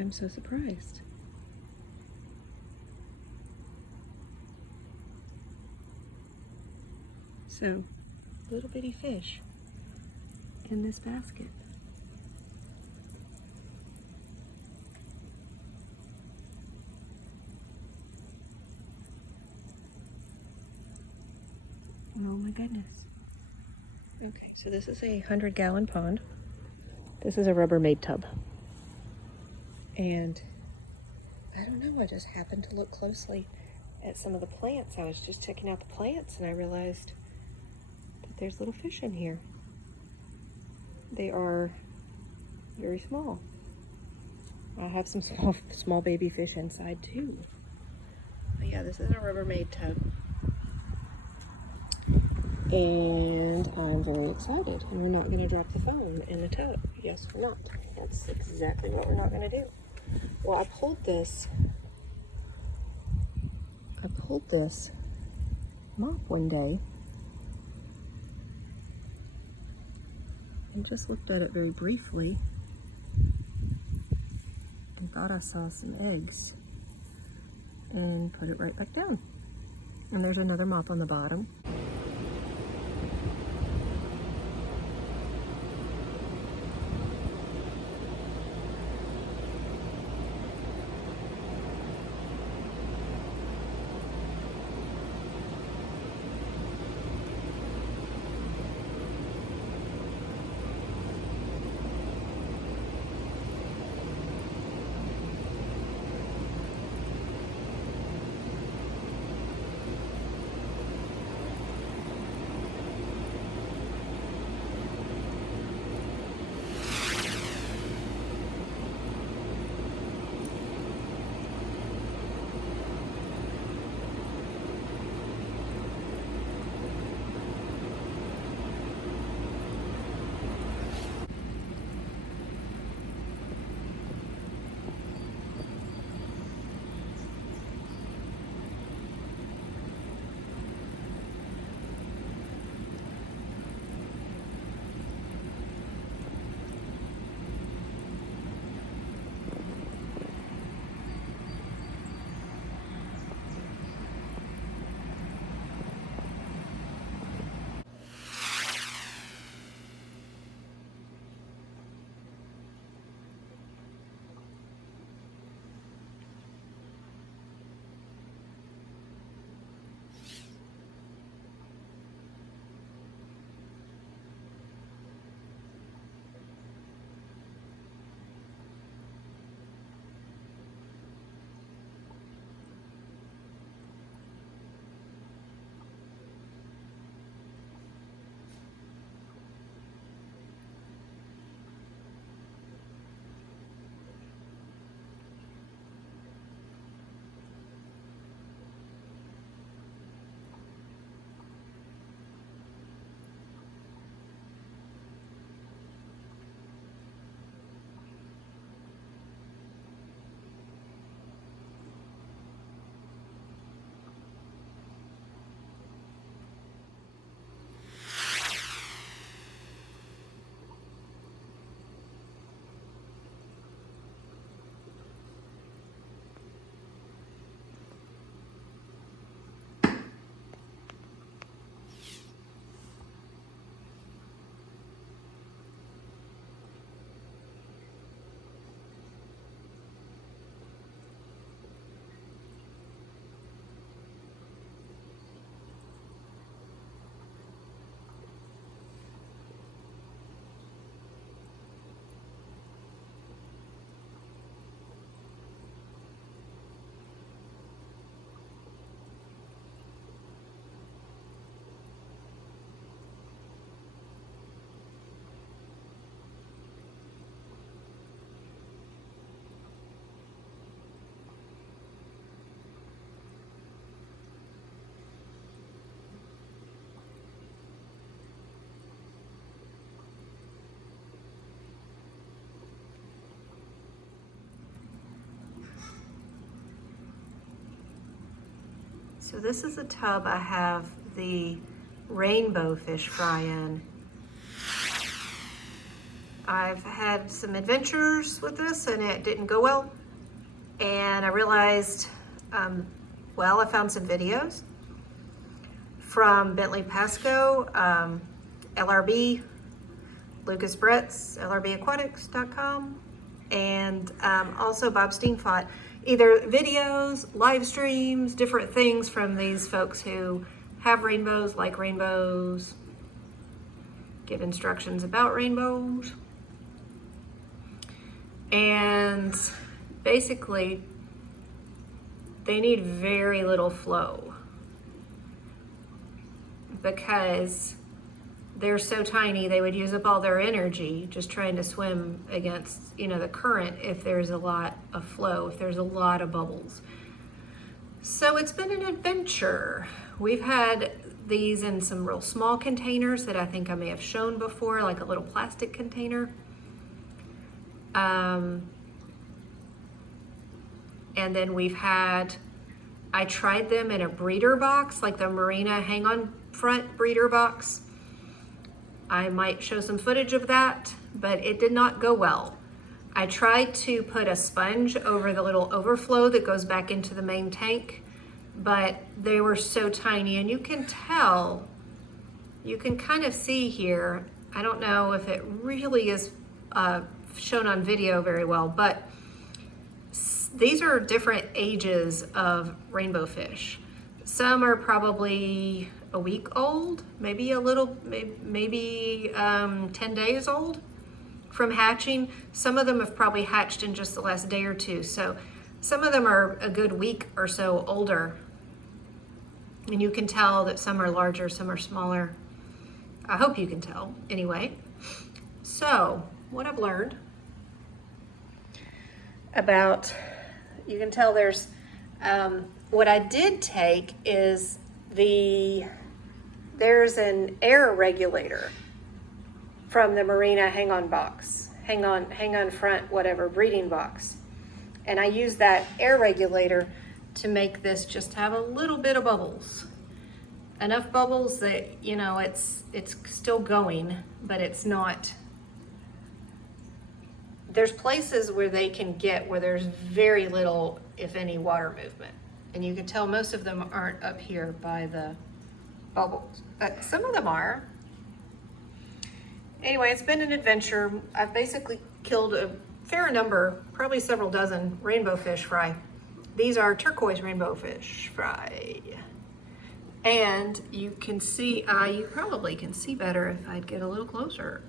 I'm so surprised. So, little bitty fish in this basket. Oh my goodness. Okay, so this is a 100-gallon pond. This is a Rubbermaid tub. And I don't know, I just happened to look closely at some of the plants. I was just checking out the plants and I realized that there's little fish in here. They are very small. I have some small baby fish inside too. But yeah, this is a Rubbermaid tub. And I'm very excited. And we're not going to drop the phone in the tub. Yes, we're not. That's exactly what we're not going to do. Well, I pulled this mop one day and just looked at it very briefly and thought I saw some eggs and put it right back down. And there's another mop on the bottom. So this is a tub I have the rainbow fish fry in. I've had some adventures with this and it didn't go well. And I realized, well, I found some videos from Bentley Pasco, LRB, Lucas Brett's, lrbaquatics.com, and also Bob Steenfott. Either videos, live streams, different things from these folks who have rainbows, like rainbows, give instructions about rainbows. And basically, they need very little flow because they're so tiny, they would use up all their energy just trying to swim against, you know, the current if there's a lot of flow, if there's a lot of bubbles. So it's been an adventure. We've had these in some real small containers that I think I may have shown before, like a little plastic container. And then I tried them in a breeder box, like the Marina hang on front breeder box. I might show some footage of that, but it did not go well. I tried to put a sponge over the little overflow that goes back into the main tank, but they were so tiny, and you can tell, you can kind of see here, I don't know if it really is shown on video very well, but these are different ages of rainbow fish. Some are probably a week old, maybe a little, maybe 10 days old from hatching. Some of them have probably hatched in just the last day or two. So some of them are a good week or so older. And you can tell that some are larger, some are smaller. I hope you can tell anyway. So what I've learned about, you can tell there's, what I did take is there's an air regulator from the Marina hang on front, whatever, breeding box. And I used that air regulator to make this just have a little bit of bubbles. Enough bubbles that, you know, it's still going, but it's not. There's places where they can get where there's very little, if any, water movement. And you can tell most of them aren't up here by the bubbles, but some of them are. Anyway, it's been an adventure. I've basically killed a fair number, probably several dozen rainbow fish fry. These are turquoise rainbow fish fry. And you can see, you probably can see better if I'd get a little closer.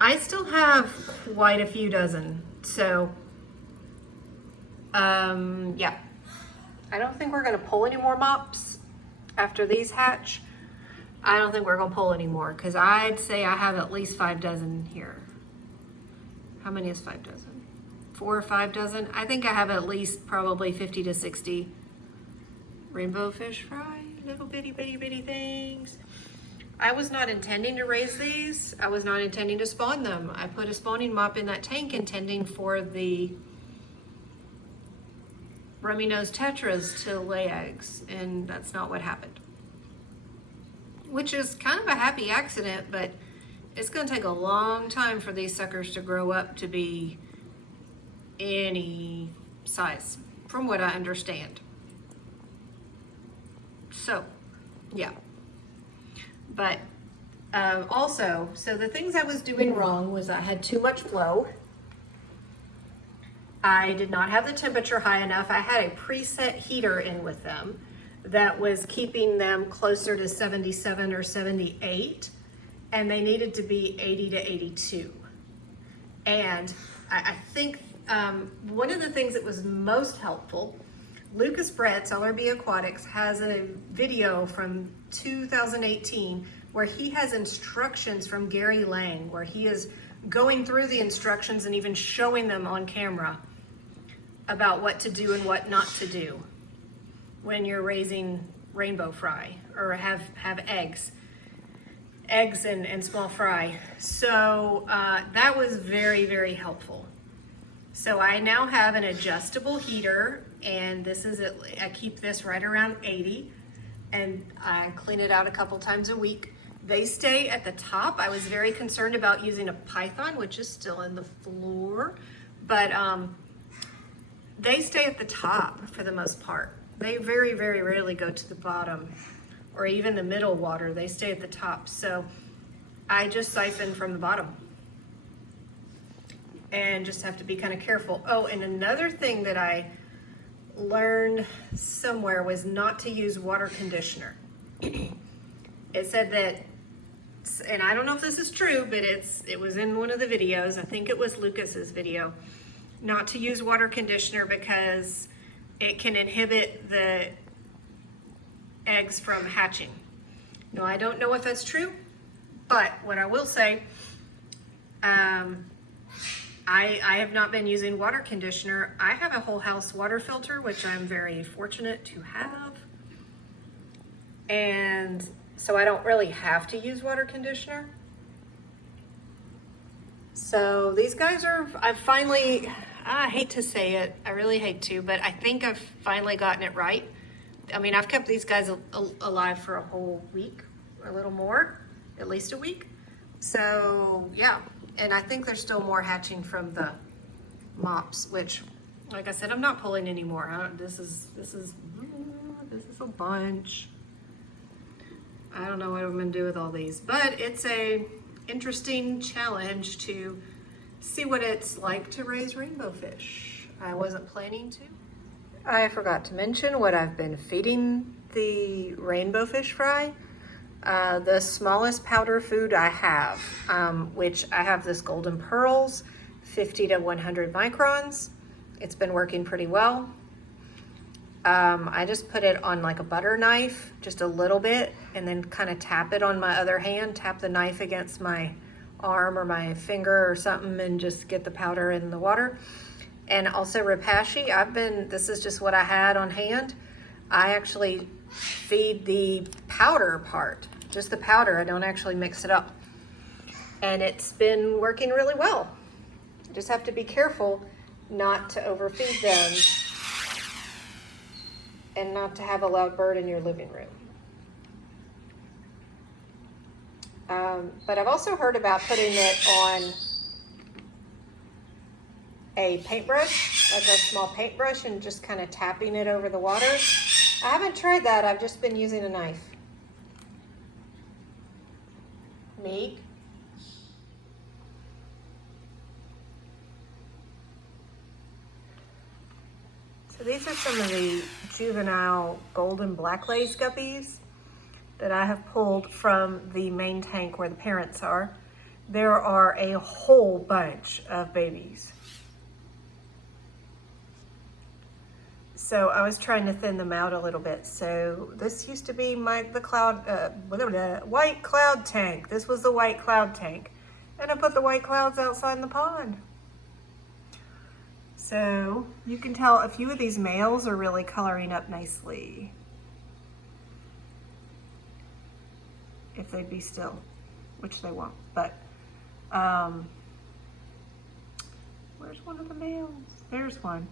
I still have quite a few dozen, so yeah. I don't think we're gonna pull any more mops after these hatch. I don't think we're gonna pull any more because I'd say I have at least 5 dozen here. How many is 5 dozen? 4 or 5 dozen? I think I have at least probably 50 to 60 rainbow fish fry, little bitty things. I was not intending to raise these. I was not intending to spawn them. I put a spawning mop in that tank intending for the rummy nose tetras to lay eggs, and that's not what happened. Which is kind of a happy accident, but it's gonna take a long time for these suckers to grow up to be any size, from what I understand. So, yeah. But also, so the things I was doing wrong was I had too much flow. I did not have the temperature high enough. I had a preset heater in with them that was keeping them closer to 77 or 78, and they needed to be 80 to 82. And I think one of the things that was most helpful, Lucas Brett's LRB Aquatics has a video from 2018 where he has instructions from Gary Lang, where he is going through the instructions and even showing them on camera about what to do and what not to do when you're raising rainbow fry or have eggs and small fry. So that was very helpful. So I now have an adjustable heater, and this is it. I keep this right around 80, and I clean it out a couple times a week. They stay at the top. I was very concerned about using a python, which is still in the floor, but they stay at the top for the most part. They very, very rarely go to the bottom or even the middle water. They stay at the top. So I just siphon from the bottom and just have to be kind of careful. Oh, and another thing that I learned somewhere was not to use water conditioner. It said that, and I don't know if this is true, but it was in one of the videos, I think it was Lucas's video, not to use water conditioner because it can inhibit the eggs from hatching. No, I don't know if that's true, but what I will say, I have not been using water conditioner. I have a whole house water filter, which I'm very fortunate to have. And so I don't really have to use water conditioner. So these guys are, I hate to say it, I really hate to, but I think I've finally gotten it right. I mean, I've kept these guys alive for a whole week, or a little more, at least a week. So yeah, and I think there's still more hatching from the mops, which, like I said, I'm not pulling anymore. This is a bunch. I don't know what I'm gonna do with all these, but it's a interesting challenge to see what it's like to raise rainbow fish. I wasn't planning to. I forgot to mention what I've been feeding the rainbow fish fry. The smallest powder food I have, which I have this Golden Pearls, 50 to 100 microns. It's been working pretty well. I just put it on like a butter knife, just a little bit, and then kind of tap it on my other hand, tap the knife against my arm or my finger or something, and just get the powder in the water. And also Rapashi, this is just what I had on hand. I actually feed the powder part, just the powder. I don't actually mix it up. And it's been working really well. You just have to be careful not to overfeed them and not to have a loud bird in your living room. But I've also heard about putting it on a paintbrush, like a small paintbrush, and just kind of tapping it over the water. I haven't tried that. I've just been using a knife. Meek. So these are some of the juvenile golden black-lace guppies that I have pulled from the main tank where the parents are. There are a whole bunch of babies. So I was trying to thin them out a little bit. So this used to be white cloud tank. This was the white cloud tank. And I put the white clouds outside in the pond. So you can tell a few of these males are really coloring up nicely. If they'd be still, which they won't. But where's one of the males? There's one.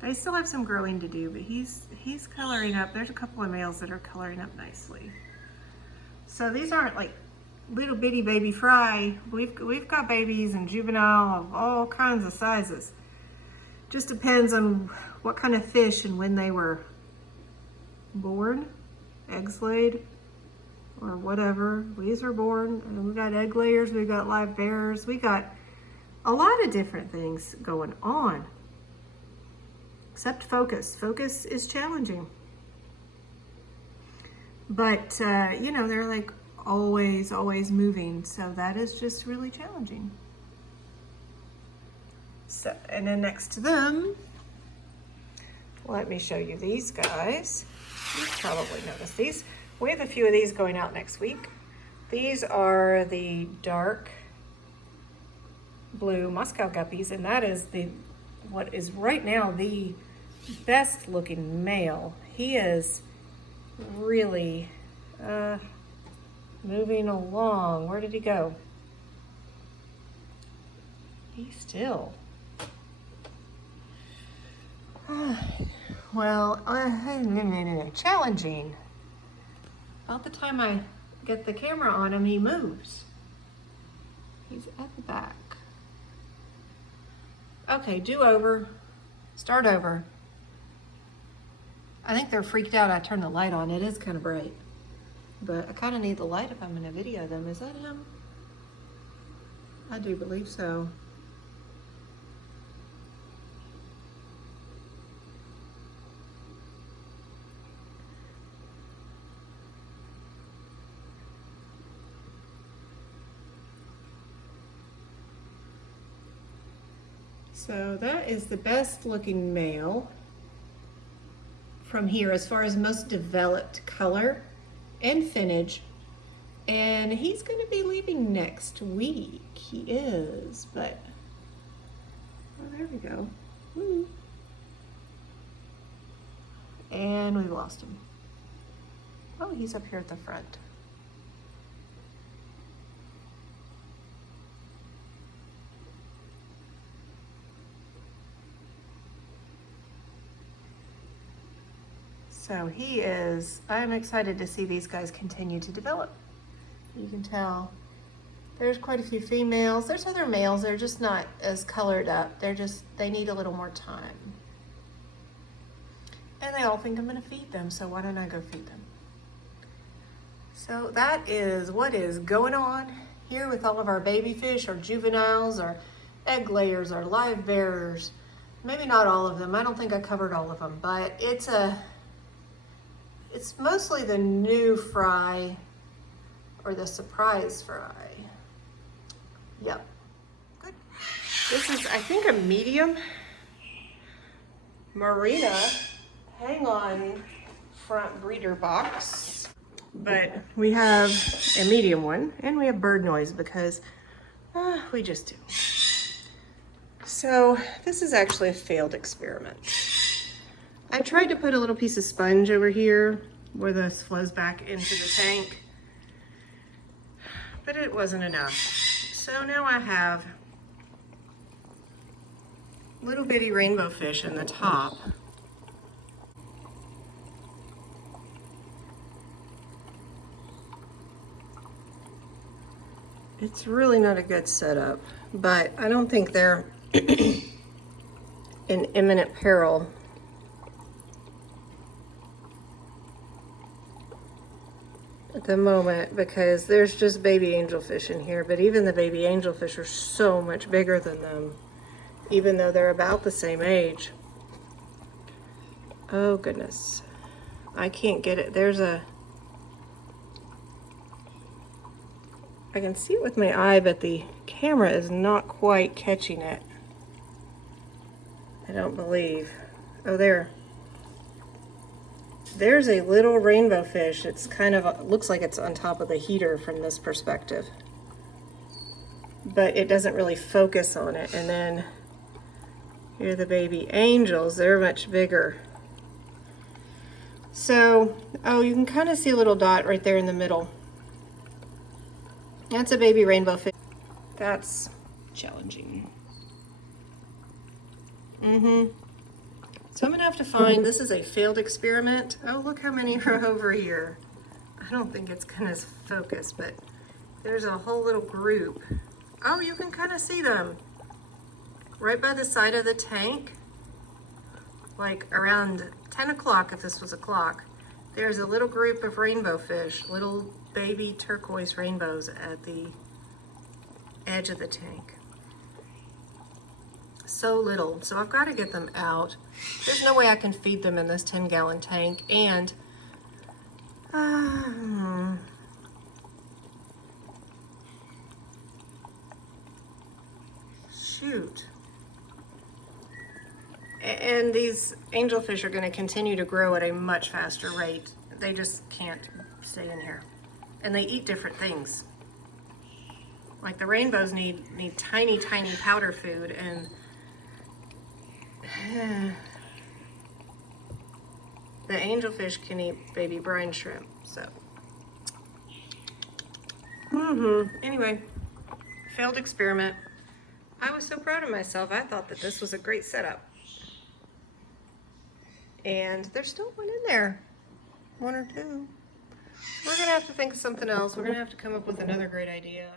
They still have some growing to do, but he's coloring up. There's a couple of males that are coloring up nicely. So these aren't like little bitty baby fry. We've got babies and juvenile of all kinds of sizes. Just depends on what kind of fish and when they were born, eggs laid, or whatever. These are born, and we got egg layers, we got live bearers, we got a lot of different things going on. Except focus. Focus is challenging. But, you know, they're like always moving. So that is just really challenging. So, and then next to them, let me show you these guys. You've probably noticed these. We have a few of these going out next week. These are the dark blue Moscow guppies, and that is what is right now the best looking male. He is really moving along. Where did he go? He's still. Well, challenging. About the time I get the camera on him, he moves. He's at the back. Okay, do over. Start over. I think they're freaked out I turned the light on. It is kind of bright. But I kind of need the light if I'm going to video them. Is that him? I do believe so. So that is the best looking male from here as far as most developed color and finnage. And he's going to be leaving next week. He is, but oh, there we go. Woo. And we lost him. Oh, he's up here at the front. So he is, I'm excited to see these guys continue to develop. You can tell there's quite a few females. There's other males, they're just not as colored up. They need a little more time. And they all think I'm gonna feed them, so why don't I go feed them? So that is what is going on here with all of our baby fish, or juveniles, or egg layers, or live bearers. Maybe not all of them, I don't think I covered all of them, but it's mostly the new fry, or the surprise fry. Yep, good. This is, I think, a medium Marina hang-on front breeder box. But we have a medium one, and we have bird noise because we just do. So this is actually a failed experiment. I tried to put a little piece of sponge over here where this flows back into the tank, but it wasn't enough. So now I have little bitty rainbow fish in the top. It's really not a good setup, but I don't think they're in imminent peril. At the moment, because there's just baby angelfish in here, but even the baby angelfish are so much bigger than them, even though they're about the same age. Oh goodness, I can't get it. I can see it with my eye, but the camera is not quite catching it. I don't believe. Oh, there's a little rainbow fish. It's kind of, looks like it's on top of the heater from this perspective, but it doesn't really focus on it. And then here are the baby angels. They're much bigger. So, oh, you can kind of see a little dot right there in the middle. That's a baby rainbow fish. That's challenging. So I'm gonna have to find, this is a failed experiment. Oh, look how many are over here. I don't think it's gonna focus, but there's a whole little group. Oh, you can kind of see them right by the side of the tank, like around 10 o'clock if this was a clock. There's a little group of rainbow fish, little baby turquoise rainbows at the edge of the tank. So little, so I've got to get them out. There's no way I can feed them in this 10-gallon tank, and shoot. And these angelfish are going to continue to grow at a much faster rate. They just can't stay in here. And they eat different things. Like the rainbows need tiny, tiny powder food, and the angelfish can eat baby brine shrimp, so. Anyway, failed experiment. I was so proud of myself. I thought that this was a great setup. And there's still one in there. One or two. We're gonna have to think of something else. We're gonna have to come up with another great idea.